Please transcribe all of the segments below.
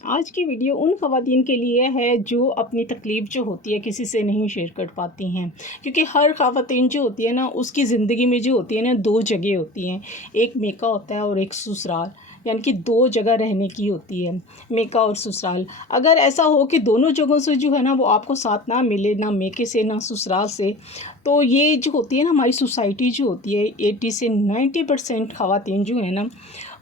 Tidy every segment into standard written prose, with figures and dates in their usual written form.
आज की वीडियो उन ख़वातीन के लिए है जो अपनी तकलीफ़ जो होती है किसी से नहीं शेयर कर पाती हैं, क्योंकि हर ख़वातीन जो होती है ना उसकी ज़िंदगी में जो होती है ना दो जगह होती हैं, एक मेका होता है और एक ससुराल। यानी कि दो जगह रहने की होती है, मेका और ससुराल। अगर ऐसा हो कि दोनों जगहों से जो है ना वो आपको साथ ना मिले, ना मेके से ना ससुराल से, तो ये जो होती है ना हमारी सोसाइटी जो होती है 80 से 90% ख़वातीन जो है ना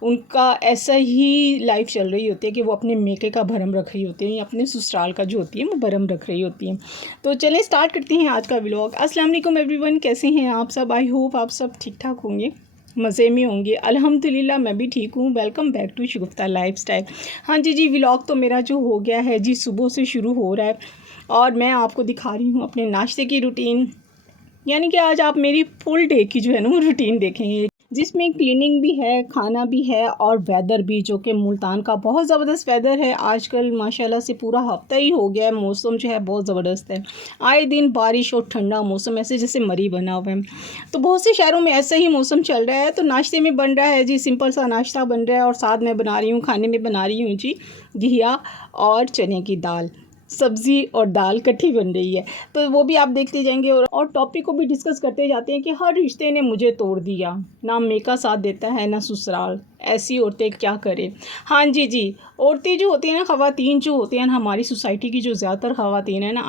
उनका ऐसा ही लाइफ चल रही होती है कि वो अपने मेके का भरम रख रही होती है या अपने ससुराल का जो होती है वो भरम रख रही होती है। तो चलें स्टार्ट करते हैं आज का व्लॉग। अस्सलाम वालेकुम एवरीवन, कैसे हैं आप सब? आई होप आप सब ठीक ठाक होंगे, मज़े में होंगे। अल्हम्दुलिल्लाह मैं भी ठीक हूँ। Welcome back to Shagufta lifestyle. हाँ जी, व्लॉग तो मेरा जो हो गया है जी, सुबह से शुरू हो रहा है और मैं आपको दिखा रही हूँ अपने नाश्ते की रूटीन। यानी कि आज आप मेरी फुल डे की जो है ना वो रूटीन देखेंगे, जिसमें क्लीनिंग भी है, खाना भी है और वेदर भी, जो कि मुल्तान का बहुत ज़बरदस्त वेदर है आजकल। माशाल्लाह से पूरा हफ्ता ही हो गया है, मौसम जो है बहुत ज़बरदस्त है। आए दिन बारिश और ठंडा मौसम, ऐसे जैसे मरी बना हुआ है। तो बहुत से शहरों में ऐसा ही मौसम चल रहा है। तो नाश्ते में बन रहा है जी, सिंपल सा नाश्ता बन रहा है और साथ में बना रही हूँ, खाने में बना रही हूँ जी घिया और चने की दाल। सब्ज़ी और दाल इकट्ठी बन रही है, तो वो भी आप देखते जाएंगे और टॉपिक को भी डिस्कस करते जाते हैं कि हर रिश्ते ने मुझे तोड़ दिया, ना मेका साथ देता है ना ससुराल, ऐसी औरतें क्या करें। हाँ जी, औरतें जो होती हैं ना, ख़वातीन जो होती हैं ना, हमारी सोसाइटी की जो ज़्यादातर ख़वातीन है ना,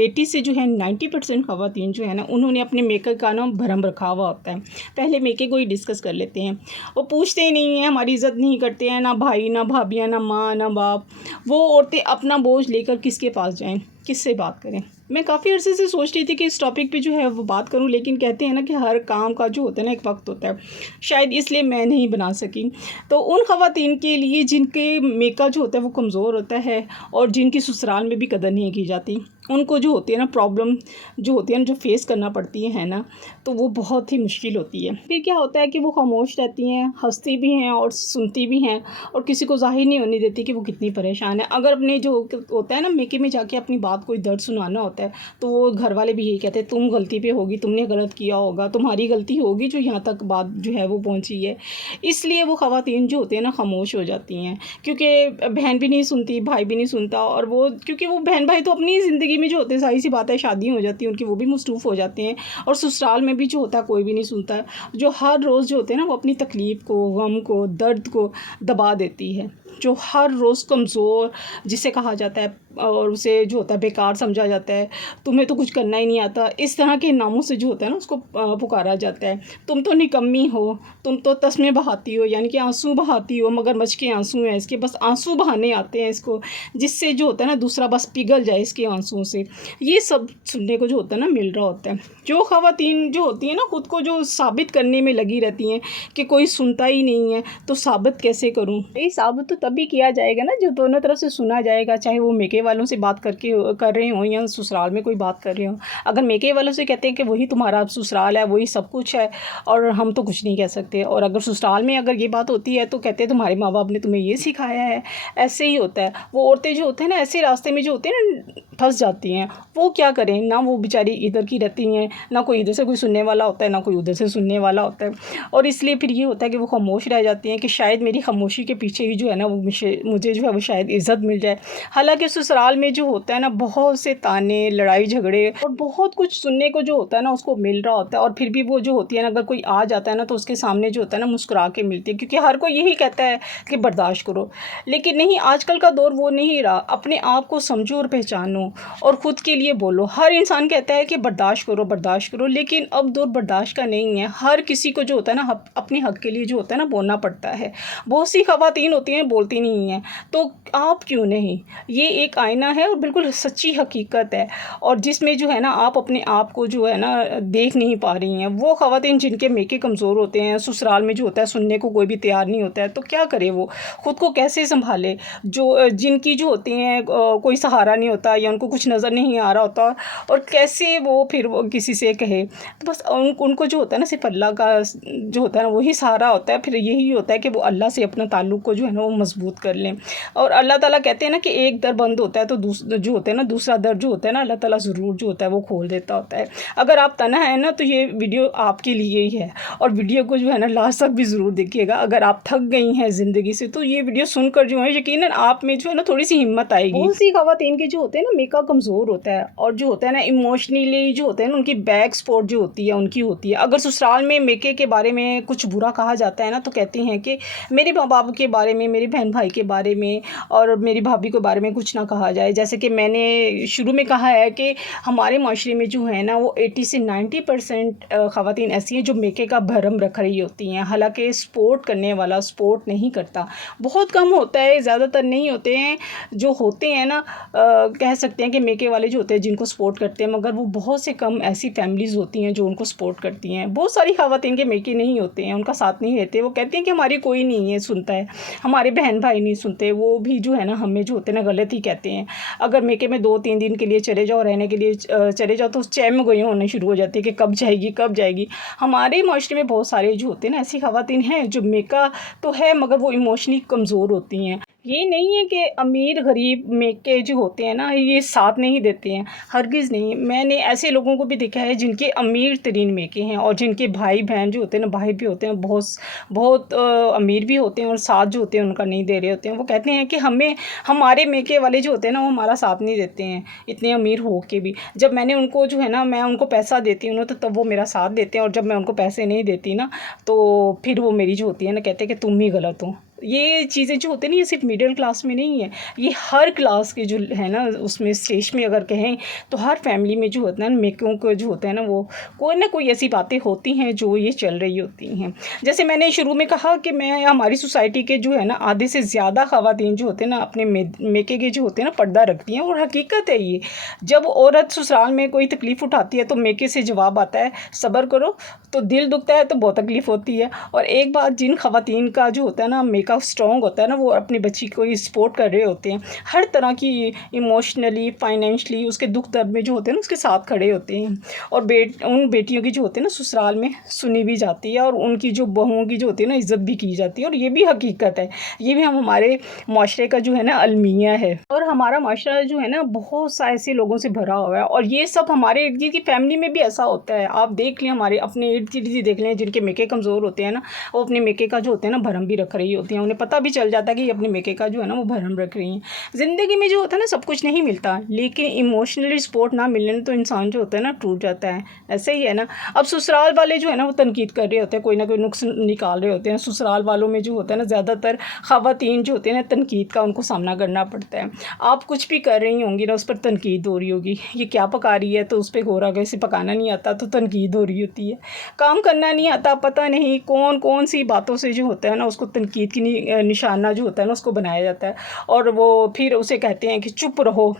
80 से जो है 90% ख़वातीन जो है ना, उन्होंने अपने मेके का ना भरम रखा हुआ होता है। पहले मेके को ही डिस्कस कर लेते हैं। वो पूछते ही नहीं हैं, हमारी इज़्ज़त नहीं करते हैं, ना भाई ना भाभियाँ ना माँ ना बाप। वो औरतें अपना बोझ लेकर किसके पास जाएं, किससे बात करें। मैं काफ़ी अर्से से सोच रही थी कि इस टॉपिक पे जो है वो बात करूं, लेकिन कहते हैं ना कि हर काम का जो होता है ना एक वक्त होता है, शायद इसलिए मैं नहीं बना सकी। तो उन ख़वातीन के लिए जिनके मेका जो होता है वो कमज़ोर होता है और जिनकी ससुराल में भी कदर नहीं की जाती, उनको जो होती है ना प्रॉब्लम जो होती है ना, जो फेस करना पड़ती है ना, तो वो बहुत ही मुश्किल होती है। फिर क्या होता है कि वो खामोश रहती हैं, हंसती भी हैं और सुनती भी हैं और किसी को ज़ाहिर नहीं होने देती कि वो कितनी परेशान है। अगर अपने जो होता है ना मेके में जाके अपनी बात, कोई दर्द सुनाना होता है, तो वो घर वाले भी यही कहते हैं, तुम गलती पे होगी, तुमने गलत किया होगा, तुम्हारी गलती होगी जो यहाँ तक बात जो है वो पहुँची है। इसलिए वो ख़वातीन जो होती हैं ना खामोश हो जाती हैं, क्योंकि बहन भी नहीं सुनती, भाई भी नहीं सुनता, और वो क्योंकि वो बहन भाई तो अपनी ज़िंदगी में जो होते हैं, सारी सी बात है, शादी हो जाती है उनकी, वो भी मसरूफ़ हो जाते हैं, और ससुराल में भी जो होता है कोई भी नहीं सुनता है, जो हर रोज़ जो होते हैं ना वो अपनी तकलीफ़ को, गम को, दर्द को दबा देती है, जो हर रोज़ कमज़ोर जिसे कहा जाता है और उसे जो होता है बेकार समझा जाता है, तुम्हें तो कुछ करना ही नहीं आता, इस तरह के नामों से जो होता है ना उसको पुकारा जाता है। तुम तो निकम्मी हो, तुम तो तस्मे बहाती हो, यानी कि आंसू बहाती हो, मगरमच्छ के आंसू हैं इसके, बस आंसू बहाने आते हैं इसको, जिससे जो होता है ना दूसरा बस पिघल जाए इसके आंसुओं से। ये सब सुनने को जो होता है ना मिल रहा होता है। जो ख़वातीन जो होती हैं ना खुद को जो साबित करने में लगी रहती हैं कि कोई सुनता ही नहीं है, तो साबित कैसे करूँ? ये साबित तो तभी किया जाएगा ना जो दोनों तरफ से सुना जाएगा, चाहे वो मेके वालों से बात करके कर रहे हों या ससुराल में कोई बात कर रहे हों। अगर मेके वालों से कहते हैं कि वही तुम्हारा ससुराल है, वही सब कुछ है और हम तो कुछ नहीं कह सकते, और अगर ससुराल में अगर ये बात होती है तो कहते हैं तुम्हारे माँ बाप ने तुम्हें ये सिखाया है। ऐसे ही होता है। वो औरतें जो होते हैं ना ऐसे रास्ते में जो होते हैं ना फंस जाती हैं। वो क्या करें, ना वो बेचारी इधर की रहती हैं, ना कोई इधर से कोई सुनने वाला होता है, ना कोई उधर से सुनने वाला होता है, और इसलिए फिर ये होता है कि वो खामोश रह जाती हैं कि शायद मेरी खामोशी के पीछे ही जो है ना वो मुझे जो है वो शायद इज़्ज़त मिल जाए। हालाँकि ससुराल में जो होता है ना बहुत से ताने, लड़ाई झगड़े और बहुत कुछ सुनने को जो होता है ना उसको मिल रहा होता है, और फिर भी वो जो होती है ना अगर कोई आ जाता है ना तो उसके सामने जो होता है ना मुस्कुरा के मिलती है, क्योंकि हर कोई यही कहता है कि बर्दाश्त करो। लेकिन नहीं, आजकल का दौर वो नहीं रहा। अपने आप को समझो और पहचानो और ख़ुद के लिए बोलो। हर इंसान कहता है कि बर्दाश्त करो, लेकिन अब दौर बर्दाश्त का नहीं है। हर किसी को जो होता है ना अपने हक़ के लिए जो होता है ना बोलना पड़ता है। बहुत सी ख़वातीन होती हैं बोलती नहीं हैं, तो आप क्यों नहीं? ये एक आईना है और बिल्कुल सच्ची हकीकत है, और जिसमें जो है ना आप अपने आप को जो है ना देख नहीं पा रही हैं। वो ख़वातीन जिनके मेके कमज़ोर होते हैं, ससुराल में जो होता है सुनने को कोई भी तैयार नहीं होता है, तो क्या करे वो? ख़ुद को कैसे सँभाले? जो जिनकी जो होती हैं कोई सहारा नहीं होता या उनको कुछ नज़र नहीं आ रहा होता, और कैसे वो फिर वो किसी से कहे? तो बस उनको जो होता है ना सिर्फ़ अल्लाह का जो होता है ना वही सहारा होता है। फिर यही होता है कि वो अल्लाह से अपना ताल्लुक़ को जो है ना वो मजबूत कर लें। और अल्लाह ताला कहते हैं ना कि एक दर बंद होता है तो जो होता है ना दूसरा दर जो होता है ना अल्लाह ताला ज़रूर जो होता है वो खोल देता होता है। अगर आप तन्हा हैं ना तो ये वीडियो आपके लिए ही है, और वीडियो को जो है ना लास्ट तक भी ज़रूर देखिएगा। अगर आप थक गई हैं ज़िंदगी से तो ये वीडियो सुनकर जो है यकीनन आप में जो है ना थोड़ी सी हिम्मत आएगी। बहुत सी ख़वातीन के जो होते हैं ना मेका कमज़ोर होता है, और जो होता है ना इमोशनली जो होते हैं ना उनकी बैक सपोर्ट जो होती है उनकी होती है। अगर ससुराल में मेके के बारे में कुछ बुरा कहा जाता है ना तो कहते हैं कि मेरे माँ बाप के बारे में, मेरे बहन भाई के बारे में और मेरी भाभी के बारे में कुछ ना कहा जाए। जैसे कि मैंने शुरू में कहा है कि हमारे माशरे में जो है ना वो 80 से 90% ख़वातीन ऐसी हैं जो मेके का भरम रख रही होती हैं। हालांकि सपोर्ट करने वाला सपोर्ट नहीं करता, बहुत कम होता है, ज़्यादातर नहीं होते हैं। जो होते हैं ना कह सकते हैं कि मेके वाले जो होते हैं जिनको सपोर्ट करते हैं, मगर वो बहुत से कम ऐसी फैमिलीज़ होती हैं जो उनको सपोर्ट करती हैं। बहुत सारी ख़वातीन के मेके नहीं होते हैं, उनका साथ नहीं देते। वो कहते हैं कि हमारी कोई नहीं है सुनता है, हमारे बहन भाई नहीं सुनते, वो भी जो है ना हमें जो होते हैं ना गलत ही कहते हैं। अगर मेके में 2-3 दिन के लिए चले जाओ, रहने के लिए चले जाओ तो चैन में गोइयाँ होने शुरू हो जाती है कि कब जाएगी कब जाएगी। हमारे माशरे में बहुत सारे जो होते हैं ना ऐसी ख़वातीन हैं जो मेका तो है मगर वो इमोशनली कमज़ोर होती हैं। ये नहीं है कि अमीर गरीब मेके जो होते हैं ना ये साथ नहीं देते हैं, हरगिज़ नहीं। मैंने ऐसे लोगों को भी देखा है जिनके अमीर तरीन मेके हैं और जिनके भाई बहन जो होते हैं ना, भाई भी होते हैं बहुत बहुत अमीर भी होते हैं और साथ जो होते हैं उनका नहीं दे रहे होते हैं। वो कहते हैं कि हमें हमारे मेके वाले जो होते हैं ना वो हमारा साथ नहीं देते हैं, इतने अमीर हो के भी। जब मैंने उनको जो है ना मैं उनको पैसा देती हूँ ना तो तब वो मेरा साथ देते हैं, और जब मैं उनको पैसे नहीं देती ना तो फिर वो मेरी जो होती है ना कहते हैं कि तुम ही गलत हो। ये चीज़ें जो होती हैं ना ये सिर्फ मिडिल क्लास में नहीं है, ये हर क्लास के जो है ना उसमें स्टेज में अगर कहें तो हर फैमिली में जो होता है ना मेकों को जो होता है ना वो कोई ना कोई ऐसी बातें होती हैं जो ये चल रही होती हैं। जैसे मैंने शुरू में कहा कि मैं हमारी सोसाइटी के जो है ना आधे से ज़्यादा ख़वातीन जो होते हैं ना अपने मेके के जो होते हैं ना पर्दा रखती हैं, और हकीकत है ये। जब औरत ससुराल में कोई तकलीफ़ उठाती है तो मेके से जवाब आता है सब्र करो, तो दिल दुखता है तो बहुत तकलीफ़ होती है। और एक बात, जिन ख़वातीन का जो होता है ना मेका स्ट्रॉन्ग होता है ना वो अपनी बच्ची को ही सपोर्ट कर रहे होते हैं, हर तरह की इमोशनली फाइनेंशली उसके दुख दर्द में जो होते हैं ना उसके साथ खड़े होते हैं। और उन बेटियों की जो होती है ना ससुराल में सुनी भी जाती है, और उनकी जो बहुओं की जो होती है ना इज़्ज़त भी की जाती है। और ये भी हकीकत है, ये भी हम हमारे माशरे का जो है ना अलमिया है। और हमारा माशरा जो है ना बहुत सा ऐसे लोगों से भरा हुआ है, और ये सब हमारे इर्द गिर्द की फैमिली में भी ऐसा होता है। आप देख लें, हमारे अपने इर्द गिर्द ही देख लें, जिनके मेके कमज़ोर होते हैं ना वो अपने मेके का जो होते हैं ना भरम भी रख रही होती हैं। उन्हें पता भी चल जाता है कि ये अपने मेके का जो है ना वो भरम रख रही हैं। ज़िंदगी में जो होता है ना सब कुछ नहीं मिलता, लेकिन इमोशनली सपोर्ट ना मिलने तो इंसान जो होता है ना टूट जाता है। ऐसे ही है ना, अब ससुराल वाले जो है ना वो तनकीद कर रहे होते हैं, कोई ना कोई नुक्स निकाल रहे होते हैं। ससुराल वालों में जो होता है ना ज़्यादातर ख़वातीन जो होते हैं ना तनकीद का उनको सामना करना पड़ता है। आप कुछ भी कर रही होंगी ना उस पर तनकीद हो रही होगी, ये क्या पका रही है तो उस पर गोरा कैसे पकाना नहीं आता तो तनकीद हो रही होती है। काम करना नहीं आता, पता नहीं कौन कौन सी बातों से जो होता है ना उसको तनकीद की निशाना जो होता है ना उसको बनाया जाता है, और वो फिर उसे कहते हैं कि चुप रहो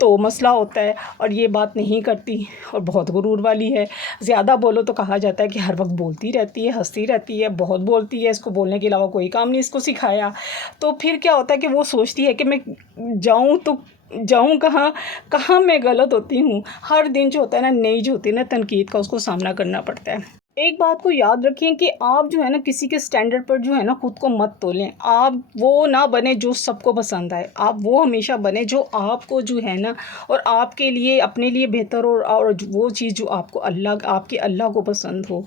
तो मसला होता है, और ये बात नहीं करती और बहुत गुरूर वाली है। ज़्यादा बोलो तो कहा जाता है कि हर वक्त बोलती रहती है, हंसती रहती है, बहुत बोलती है, इसको बोलने के अलावा कोई काम नहीं इसको सिखाया। तो फिर क्या होता है कि वो सोचती है कि मैं जाऊँ तो जाऊँ कहाँ, कहाँ मैं गलत होती हूँ। हर दिन जो होता है ना नई जो होती है ना तनकीद का उसको सामना करना पड़ता है। एक बात को याद रखें कि आप जो है ना किसी के स्टैंडर्ड पर जो है ना खुद को मत तोलें। आप वो ना बने जो सबको पसंद आए, आप वो हमेशा बने जो आपको जो है ना और आपके लिए अपने लिए बेहतर हो, और वो चीज़ जो आपको आपके अल्लाह को पसंद हो।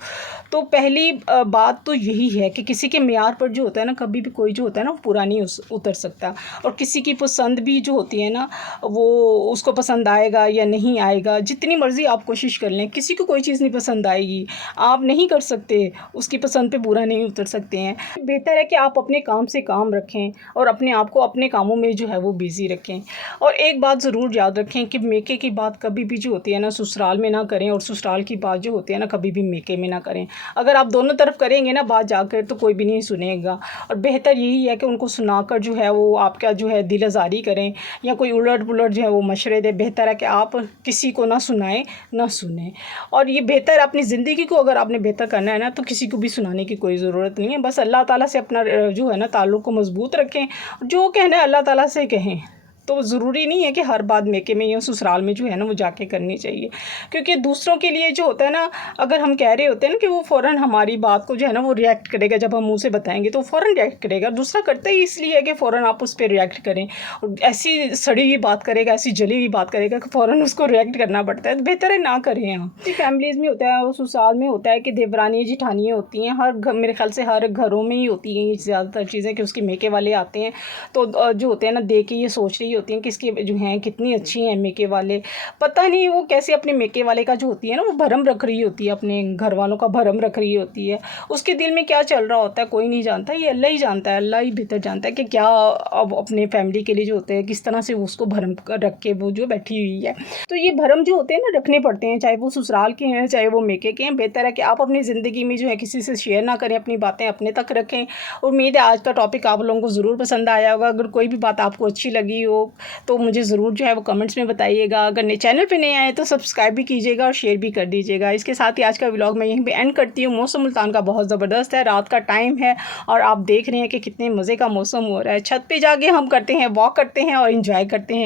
तो पहली बात तो यही है कि किसी के मेयार पर जो होता है ना कभी भी कोई जो होता है ना वो पूरा नहीं उतर सकता, और किसी की पसंद भी जो होती है ना वो उसको पसंद आएगा या नहीं आएगा। जितनी मर्ज़ी आप कोशिश कर लें किसी को कोई चीज़ नहीं पसंद आएगी, आप नहीं कर सकते, उसकी पसंद पे पूरा नहीं उतर सकते हैं। बेहतर है कि आप अपने काम से काम रखें और अपने आप को अपने कामों में जो है वो बिज़ी रखें। और एक बात ज़रूर याद रखें कि मेके की बात कभी भी जो होती है ना ससुराल में ना करें, और ससुराल की बात जो होती है ना कभी भी मेके में ना करें। अगर आप दोनों तरफ करेंगे ना बात जाकर तो कोई भी नहीं सुनेगा, और बेहतर यही है कि उनको सुनाकर जो है वो आपका जो है दिल आज़ारी करें, या कोई उलट पुलट जो है वो मशवरे दे। बेहतर है कि आप किसी को ना सुनाएं ना सुने। और ये बेहतर अपनी ज़िंदगी को अगर आपने बेहतर करना है ना तो किसी को भी सुनाने की कोई ज़रूरत नहीं है। बस अल्लाह ताला से अपना जो है ना ताल्लुक़ को मज़बूत रखें, जो कहना है अल्लाह ताला से कहें। तो ज़रूरी नहीं है कि हर बात मेके में या ससुराल में जो है ना वो जाके करनी चाहिए, क्योंकि दूसरों के लिए जो होता है ना, अगर हम कह रहे होते हैं ना कि वो फ़ौरन हमारी बात को जो है ना वो रिएक्ट करेगा, जब हम मुँह से बताएँगे तो फ़ौरन रिएक्ट करेगा। दूसरा करता ही इसलिए है कि फ़ौरन आप उस पे रिएक्ट करें, और ऐसी सड़ी हुई बात करेगा, ऐसी जली हुई बात करेगा कि फ़ौरन उसको रिएक्ट करना पड़ता है, तो बेहतर है ना करें आप। फैमिलीज़ में होता है और ससुराल में होता है कि देवरानी जेठानियाँ होती हैं, हर घर मेरे ख़्याल से हर घरों में ही होती हैं ये ज़्यादातर चीज़ें, कि उसके मेके वाले आते हैं तो जो होते हैं ना देख के ये सोच रही होती हैं कि इसकी जो हैं कितनी अच्छी हैं मेके वाले। पता नहीं वो कैसे अपने मेके वाले का जो होती है ना वो भरम रख रही होती है, अपने घर वालों का भरम रख रही होती है। उसके दिल में क्या चल रहा होता है कोई नहीं जानता, ये अल्लाह ही जानता है, अल्लाह ही बेहतर जानता है कि क्या अब अपने फैमिली के लिए जो होते हैं किस तरह से उसको भरम रख के वो जो बैठी हुई है। तो ये भरम जो होते हैं ना रखने पड़ते हैं, चाहे वो ससुराल के हैं चाहे वो मेके के हैं। बेहतर है कि आप अपनी ज़िंदगी में जो है किसी से शेयर ना करें, अपनी बातें अपने तक रखें। उम्मीद है आज का टॉपिक आप लोगों को ज़रूर पसंद आया होगा। अगर कोई भी बात आपको अच्छी लगी हो तो मुझे ज़रूर जो है वो कमेंट्स में बताइएगा। अगर नए चैनल पे नए आए तो सब्सक्राइब भी कीजिएगा और शेयर भी कर दीजिएगा। इसके साथ ही आज का व्लॉग मैं यहीं पे एंड करती हूँ। मौसम मुल्तान का बहुत ज़बरदस्त है, रात का टाइम है और आप देख रहे हैं कि कितने मज़े का मौसम हो रहा है। छत पे जाके हम करते हैं, वॉक करते हैं और इंजॉय करते हैं।